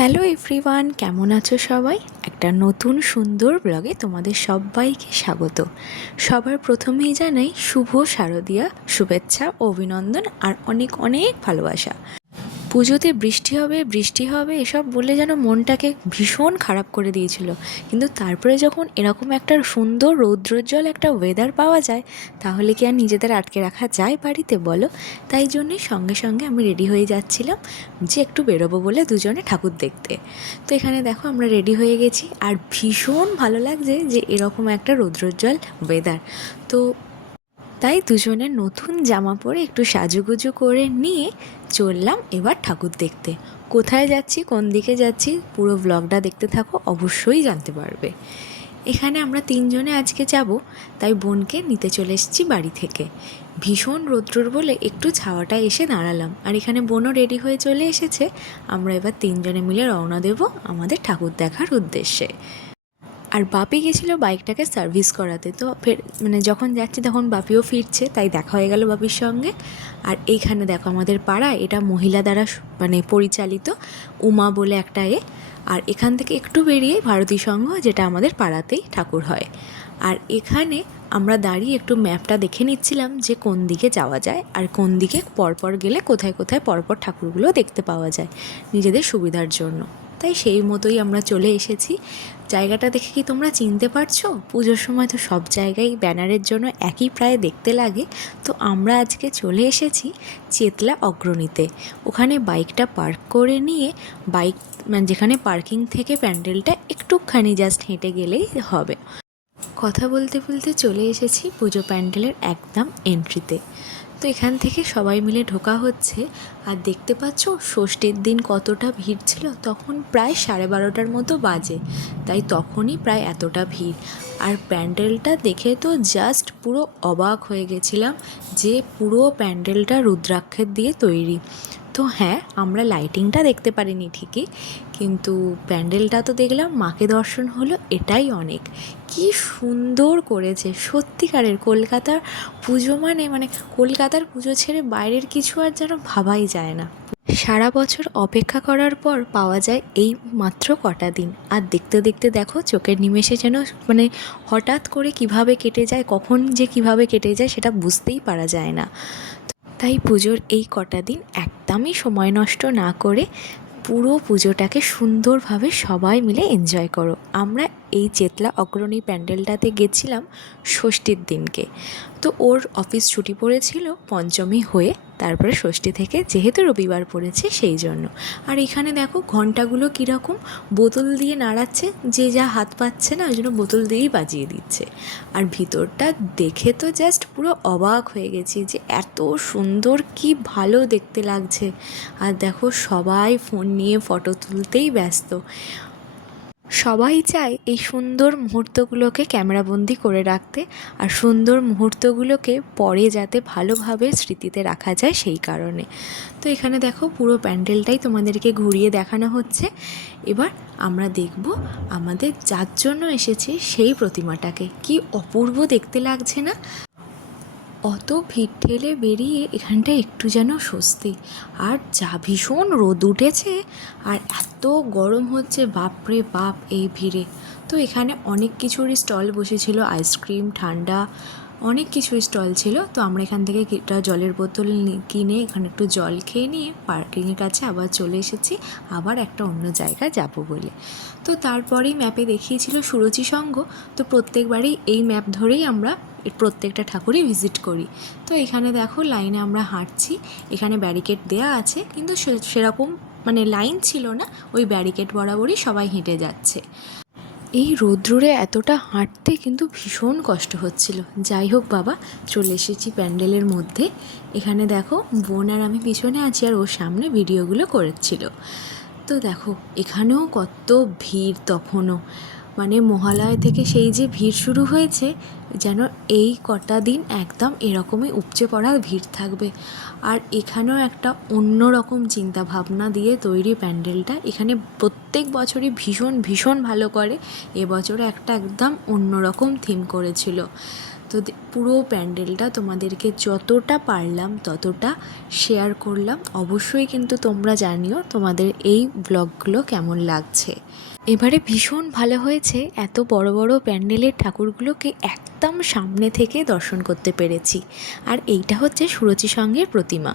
Hello everyone, কেমন আছো সবাই? একটা নতুন সুন্দর ব্লগে তোমাদের সবাইকে স্বাগত। সবার প্রথমেই জানাই শুভ শারদীয়া, শুভেচ্ছা, অভিনন্দন আর অনেক অনেক ভালোবাসা। পুজোতে বৃষ্টি হবে বৃষ্টি হবে, এসব বলে যেন মনটাকে ভীষণ খারাপ করে দিয়েছিল। কিন্তু তারপরে যখন এরকম একটা সুন্দর রৌদ্রোজ্জ্বল একটা ওয়েদার পাওয়া যায়, তাহলে কি আর নিজেদের আটকে রাখা যায় বাড়িতে, বলো? তাই জন্যই সঙ্গে সঙ্গে আমি রেডি হয়ে যাচ্ছিলাম যে একটু বেরোবো বলে দুজনে ঠাকুর দেখতে। তো এখানে দেখো আমরা রেডি হয়ে গেছি। আর ভীষণ ভালো লাগছে যে এরকম একটা রৌদ্রোজ্জ্বল ওয়েদার তো তাই দুজনে নতুন জামা পরে একটু সাজুগুজু করে নিয়ে চললাম এবার ঠাকুর দেখতে। কোথায় যাচ্ছি, কোন দিকে যাচ্ছি, পুরো ব্লগটা দেখতে থাকো, অবশ্যই জানতে পারবে। এখানে আমরা তিনজনে আজকে যাব, তাই বোনকে নিতে চলে এসেছি বাড়ি থেকে। ভীষণ রৌদ্রর বলে একটু ছাওয়াটা এসে দাঁড়ালাম। আর এখানে বোনও রেডি হয়ে চলে এসেছে। আমরা এবার তিনজনে মিলে রওনা দেব আমাদের ঠাকুর দেখার উদ্দেশ্যে। আর বাপি গেছিল বাইকটাকে সার্ভিস করাতে। তো ফের মানে যখন যাচ্ছি তখন বাপিও ফিরছে, তাই দেখা হয়ে গেল বাপির সঙ্গে। আর এইখানে দেখো আমাদের পাড়া এটা মহিলা দ্বারা মানে পরিচালিত উমা বলে একটা এ। আর এখান থেকে একটু বেরিয়ে ভারতী সংঘ, যেটা আমাদের পাড়াতেই ঠাকুর হয়। আর এখানে আমরা দাঁড়িয়ে একটু ম্যাপটা দেখে নিচ্ছিলাম যে কোন দিকে যাওয়া যায় আর কোন দিকে পরপর গেলে কোথায় কোথায় পরপর ঠাকুরগুলো দেখতে পাওয়া যায় নিজেদের সুবিধার জন্য। তাই সেই মতোই আমরা চলে এসেছি। জায়গাটা দেখে কি তোমরা চিনতে পারছ? পুজোর সময় তো সব জায়গায় ব্যানারের জন্য একই প্রায় দেখতে লাগে। তো আমরা আজকে চলে এসেছি চেতলা অগ্রণীতে। ওখানে বাইকটা পার্ক করে নিয়ে বাইক মানে যেখানে পার্কিং থেকে প্যান্ডেলটা একটুখানি জাস্ট হেঁটে গেলেই হবে। কথা বলতে বলতে চলে এসেছি পুজো প্যান্ডেলের একদম এন্ট্রিতে তো এখান থেকে সবাই মিলে ঢোকা হচ্ছে। আর দেখতে পাচ্ছ, ষষ্ঠীর দিন কতটা ভিড় ছিল? তখন প্রায় সাড়ে বারোটার মতো বাজে। তাই তখনই প্রায় এতটা ভিড়। আর প্যান্ডেলটা দেখে তো জাস্ট পুরো অবাক হয়ে গেছিলাম যে পুরো প্যান্ডেলটা রুদ্রাক্ষের দিয়ে তৈরি। তো হ্যাঁ আমরা লাইটিংটা দেখতে পারিনি ঠিকই, কিন্তু প্যান্ডেলটা তো দেখলাম, মাকে দর্শন হলো, এটাই অনেক। কি সুন্দর করেছে, সত্যিকারের কলকাতার পুজো মানে মানে কলকাতার পুজো ছেড়ে বাইরের কিছু আর যেন ভাবাই যায় না। সারা বছর অপেক্ষা করার পর পাওয়া যায় এই মাত্র কটা দিন। আর দেখতে দেখতে দেখো, চোখের নিমেষে যেন মানে হঠাৎ করে কীভাবে কেটে যায়, কখন যে কীভাবে কেটে যায়, সেটা বুঝতেই পারা যায় না। তাই পুজোর এই কটা দিন একদমই সময় নষ্ট না করে পুরো পুজোটাকে সুন্দরভাবে সবাই মিলে এনজয় করো। আমরা এই চেতলা অগ্রণী প্যান্ডেলটাতে গেছিলাম ষষ্ঠীর দিনকে। তো ওর অফিস ছুটি পড়েছিল পঞ্চমী হয়ে, তারপরে ষষ্ঠী থেকে যেহেতু রবিবার পড়েছে সেই জন্য। আর এখানে দেখো ঘন্টাগুলো কীরকম, বোতল দিয়ে নাড়াচ্ছে, যে যা হাত পাচ্ছে না, ওই জন্য বোতল দিয়েই বাজিয়ে দিচ্ছে। আর ভিতরটা দেখে তো জাস্ট পুরো অবাক হয়ে গেছি যে এত সুন্দর, কি ভালো দেখতে লাগছে। আর দেখো সবাই ফোন নিয়ে ফটো তুলতেই ব্যস্ত। সবাই চায় এই সুন্দর মুহূর্তগুলোকে ক্যামেরাবন্দি করে রাখতে, আর সুন্দর মুহূর্তগুলোকে পরে যাতে ভালোভাবে স্মৃতিতে রাখা যায় সেই কারণে। তো এখানে দেখো পুরো প্যান্ডেলটাই তোমাদেরকে ঘুরিয়ে দেখানো হচ্ছে। এবার আমরা দেখব আমাদের যার জন্য এসেছে সেই প্রতিমাটাকে। কি অপূর্ব দেখতে লাগছে না? অত ভিড় ঠেলে বেরিয়ে এখানটা একটু যেন স্বস্তি। আর যা ভীষণ রোদ উঠেছে, আর এত গরম হচ্ছে, বাপরে বাপ, এই ভিড়ে। তো এখানে অনেক কিছুরই স্টল বসেছিল, আইসক্রিম, ঠান্ডা, অনেক কিছুই স্টল ছিল। তো আমরা এখান থেকে একটা জলের বোতল কিনে এখানে একটু জল খেয়ে নিয়ে পার্কিংয়ের কাছে আবার চলে এসেছি, আবার একটা অন্য জায়গায় যাব বলে। তো তারপরেই ম্যাপে দেখিয়েছিল সুরুচি সঙ্গ তো প্রত্যেকবারই এই ম্যাপ ধরেই আমরা এর প্রত্যেকটা ঠাকুরই ভিজিট করি। তো এখানে দেখো লাইনে আমরা হাঁটছি, এখানে ব্যারিকেড দেয়া আছে, কিন্তু সেরকম মানে লাইন ছিল না, ওই ব্যারিকেড বরাবরই সবাই হেঁটে যাচ্ছে। এই রৌদ্রে এতটা হাঁটতে কিন্তু ভীষণ কষ্ট হচ্ছিল। যাই হোক বাবা, চলে এসেছি প্যান্ডেলের মধ্যে। এখানে দেখো বোন আর আমি পিছনে আছি আর ওর সামনে ভিডিওগুলো করেছিল। তো দেখো, এখানেও কত ভিড় তখনও। মানে মহালয়া থেকে সেই যে ভিড় শুরু হয়েছে যেন এই কটা দিন একদম এরকমই উপচে পড়া ভিড় থাকবে। আর এখানেও একটা অন্য রকম চিন্তা ভাবনা দিয়ে তৈরি প্যান্ডেলটা। এখানে প্রত্যেক বছরই ভীষণ ভীষণ ভালো করে এবছরে একটা একদম অন্য রকম থিম করেছিল। তো পুরো প্যান্ডেলটা তোমাদেরকে যতটা পারলাম, ততটা শেয়ার করলাম। অবশ্যই কিন্তু তোমরা জানিও তোমাদের এই ব্লগগুলো কেমন লাগছে। এবারে ভীষণ ভালো হয়েছে। এত বড় বড় প্যান্ডেলের ঠাকুরগুলোকে একদম সামনে থেকে দর্শন করতে পেরেছি। আর এইটা হচ্ছে সুরচি সঙ্গের প্রতিমা।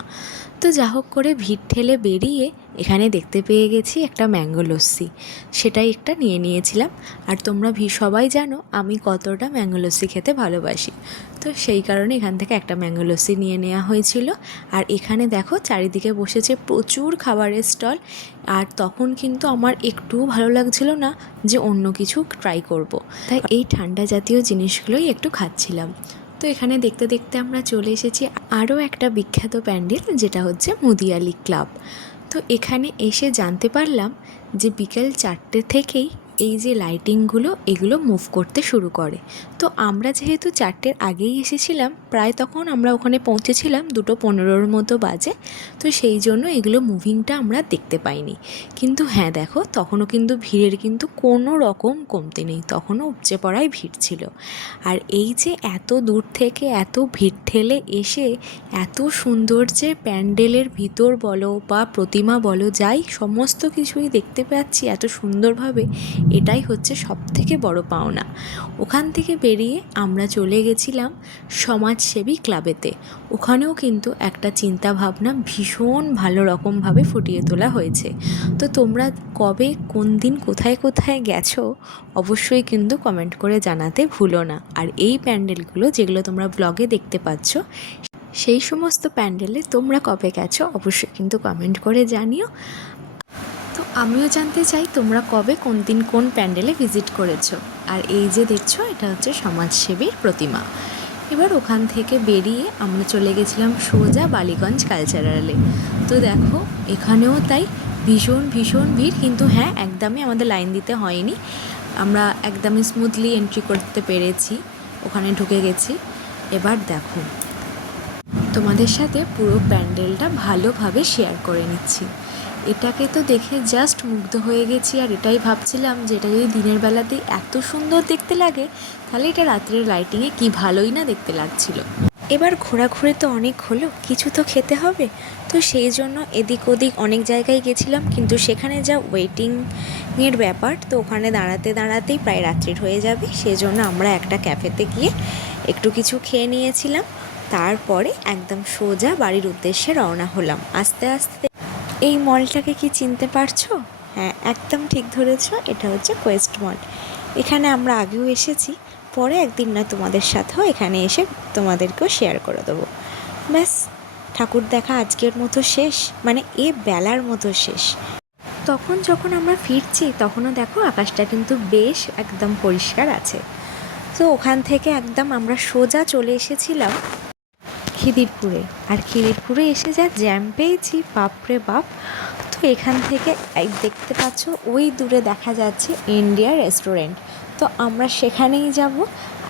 তো যা হোক করে ভিড় ঠেলে বেরিয়ে এখানে দেখতে পেয়ে গেছি একটা ম্যাঙ্গো লস্যি। সেটাই একটা নিয়ে নিয়েছিলাম। আর তোমরা ভি, সবাই জানো আমি কতটা ম্যাঙ্গো লস্যি খেতে ভালোবাসি। তো সেই কারণে এখান থেকে একটা ম্যাঙ্গো লস্যি নিয়ে নেওয়া হয়েছিল। আর এখানে দেখো চারিদিকে বসেছে প্রচুর খাবারের স্টল। আর তখন কিন্তু আমার একটুও ভালো লাগছিল না যে অন্য কিছু ট্রাই করব। তাই এই ঠান্ডা জাতীয় জিনিসগুলোই একটু খাচ্ছিলাম। তো এখানে দেখতে দেখতে আমরা চলে এসেছি আরও একটা বিখ্যাত প্যান্ডেল, যেটা হচ্ছে মুদিয়ালি ক্লাব। তো এখানে এসে জানতে পারলাম যে বিকেল চারটে থেকেই এই যে লাইটিংগুলো এগুলো মুভ করতে শুরু করে। তো আমরা যেহেতু চারটের আগেই এসেছিলাম, প্রায় তখন আমরা ওখানে পৌঁছেছিলাম দুটো পনেরোর মতো বাজে। তো সেই জন্য এগুলো মুভিংটা আমরা দেখতে পাইনি। কিন্তু হ্যাঁ দেখো, তখনও কিন্তু ভিড়ের কিন্তু কোনো রকম কমতি নেই। তখনও উপচে পড়ায় ভিড় ছিল। আর এই যে এত দূর থেকে এত ভিড় ঠেলে এসে এত সুন্দর যে প্যান্ডেলের ভিতর বলো বা প্রতিমা বলো, যাই সমস্ত কিছুই দেখতে পাচ্ছি এত সুন্দরভাবে এটাই হচ্ছে সব থেকে বড় পাওনা। ওখান থেকে বেরিয়ে আমরা চলে গেছিলাম সমাজসেবী ক্লাবেতে। ওখানেও কিন্তু একটা চিন্তা ভাবনা ভীষণ ভালো রকমভাবে ফুটিয়ে তোলা হয়েছে। তো তোমরা কবে, কোন দিন, কোথায় কোথায় গেছো অবশ্যই কিন্তু কমেন্ট করে জানাতে ভুলো না। আর এই প্যান্ডেলগুলো যেগুলো তোমরা ব্লগে দেখতে পাচ্ছ, সেই সমস্ত প্যান্ডেলে তোমরা কবে গেছো অবশ্যই কিন্তু কমেন্ট করে জানিও। আমিও জানতে চাই তোমরা কবে, কোন দিন কোন প্যান্ডেলে ভিজিট করেছ? আর এই যে দেখছ, এটা হচ্ছে সমাজসেবীর প্রতিমা। এবার ওখান থেকে বেরিয়ে আমরা চলে গেছিলাম সোজা বালিগঞ্জ কালচারালে তো দেখো, এখানেও তাই ভীষণ ভীষণ ভিড়, কিন্তু হ্যাঁ একদমই আমাদের লাইন দিতে হয়নি। আমরা একদমই স্মুথলি এন্ট্রি করতে পেরেছি, ওখানে ঢুকে গেছি। এবার দেখো, তোমাদের সাথে পুরো প্যান্ডেলটা ভালোভাবে শেয়ার করে নিচ্ছি। এটাকে তো দেখে জাস্ট মুগ্ধ হয়ে গেছি আর এটাই ভাবছিলাম যে এটা যদি দিনের বেলাতে এত সুন্দর দেখতে লাগে, তাহলে এটা রাত্রের লাইটিংয়ে কি ভালোই না দেখতে লাগছিল। এবার ঘোরাঘুরি তো অনেক হলো, কিছু তো খেতে হবে। তো সেই জন্য এদিক ওদিক অনেক জায়গায় গেছিলাম, কিন্তু সেখানে যা ওয়েটিং এর ব্যাপার, তো ওখানে দাঁড়াতে দাঁড়াতেই প্রায় রাত্রির হয়ে যাবে। সেই জন্য আমরা একটা ক্যাফেতে গিয়ে একটু কিছু খেয়ে নিয়েছিলাম। তারপরে একদম সোজা বাড়ির উদ্দেশ্যে রওনা হলাম। আস্তে আস্তে এই মলটাকে কি চিনতে পারছ? হ্যাঁ একদম ঠিক ধরেছ, এটা হচ্ছে কোয়েস্ট মল। এখানে আমরা আগেও এসেছি, পরে একদিন না তোমাদের সাথেও এখানে এসে তোমাদেরকেও শেয়ার করে দেবো। ব্যাস, ঠাকুর দেখা আজকের মতো শেষ মানে এ বেলার মতো শেষ। তখন যখন আমরা ফিরছি, তখনও দেখো আকাশটা কিন্তু বেশ একদম পরিষ্কার আছে। তো ওখান থেকে একদম আমরা সোজা চলে এসেছিলাম খিদিরপুরে। আর খিদিরপুরে এসে যা জ্যাম পেয়েছি, বাপরে বাপ। তো এখান থেকে দেখতে পাচ্ছ, ওই দূরে দেখা যাচ্ছে ইন্ডিয়া রেস্টুরেন্ট। তো আমরা সেখানেই যাব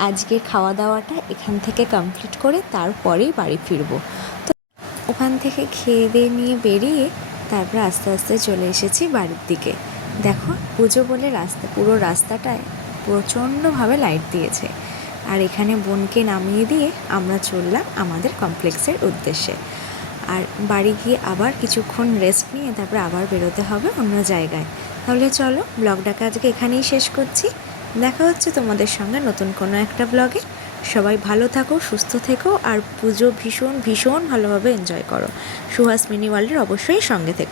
আজকে খাওয়া দাওয়াটা এখান থেকে কমপ্লিট করে তারপরেই বাড়ি ফিরবো। তো ওখান থেকে খেয়ে দিয়ে নিয়ে বেরিয়ে তারপর আস্তে আস্তে চলে এসেছি বাড়ির দিকে। দেখো, পুজো বলে রাস্তা, পুরো রাস্তাটায় প্রচণ্ডভাবে লাইট দিয়েছে। আর এখানে বোনকে নামিয়ে দিয়ে আমরা চললাম আমাদের কমপ্লেক্সের উদ্দেশ্যে। আর বাড়ি গিয়ে আবার কিছুক্ষণ রেস্ট নিয়ে তারপর আবার বেরোতে হবে অন্য জায়গায়। তাহলে চলো, ব্লগটাকে আজকে এখানেই শেষ করছি। দেখা হচ্ছে তোমাদের সঙ্গে নতুন কোনো একটা ব্লগে। সবাই ভালো থাকো, সুস্থ থেকো, আর পুজো ভীষণ ভীষণ ভালোভাবে এনজয় করো। সুহাস মিনি ওয়ার্ল্ডের অবশ্যই সঙ্গে থেকো।